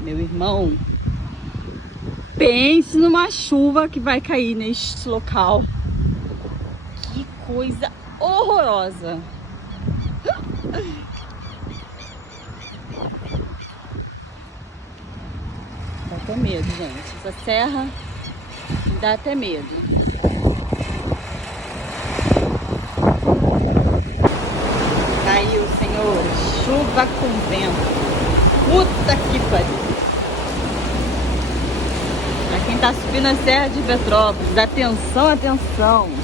Meu irmão, pense numa chuva que vai cair neste local. Que coisa horrorosa. Dá até medo, gente. Essa serra dá até medo. Caiu, Senhor. Chuva com vento. Puta que pariu. Pra quem tá subindo a Serra de Petrópolis, atenção, atenção.